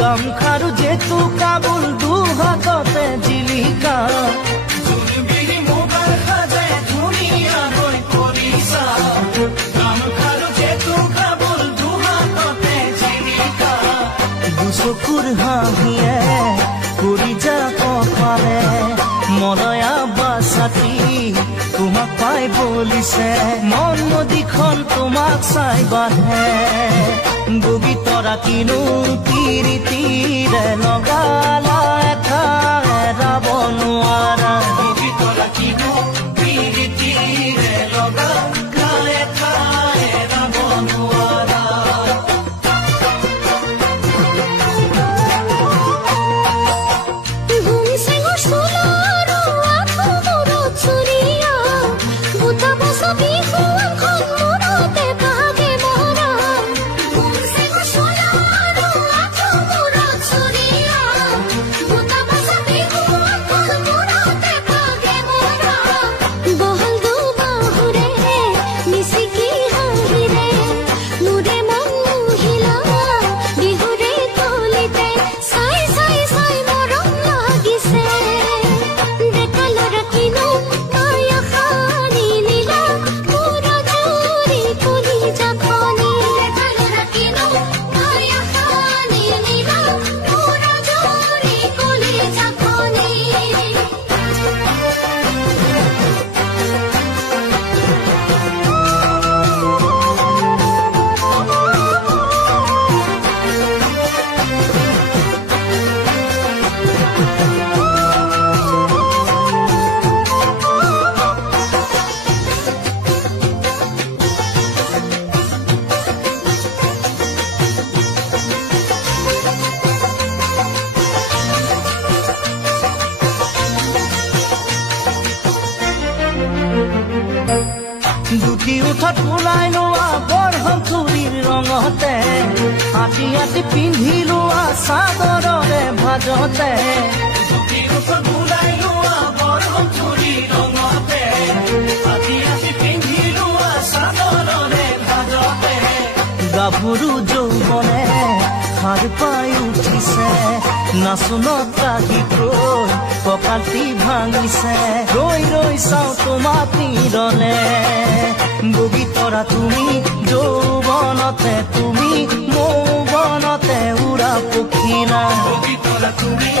গামখাৰু যেতু কাবুল দুহাততে জিলিকা জোনবিৰি মোবাইল সাজাই ধুনীয়াকৈ কৰিছা গামখাৰু যেতু কাবুল দুহাততে জিলিকা দুচকুৰ হাঁহিয়ে কৰি যা কপালে মলয়া বাছাতি তোমাক পাই বলিছে মন নদীখন তোমাক চাই বাঢ়ে বগী তৰা কিনো তিৰি তিৰে লগালা এঠাই এৰাব নোৱাৰা বগী তৰা কিনো তিৰি তিৰে লগালা এঠাই এৰাব নোৱাৰা দুটি উঠত ওলাই লোৱা বৰহম চুৰিৰ ৰঙতে আতি আতি পিন্ধি লোৱা চাদৰৰে ভাজতে দুটি উঠত ওলাই লোৱা বৰহম চুৰিৰ ৰঙতে আতি আতি পিন্ধি লোৱা চাদৰৰে ভাজতে গাভৰু যৌৱনে সাৰ পাই উঠিছে নাচনত ৰাগিকৈ কঁকালটি ভাঙিছে ৰৈ ৰৈ চাওঁ তোমাক তীৰলে বগী তৰা তুমি যৌৱনতে তুমি মৌৱনতে উৰা পখিলা বগী তৰা তুমি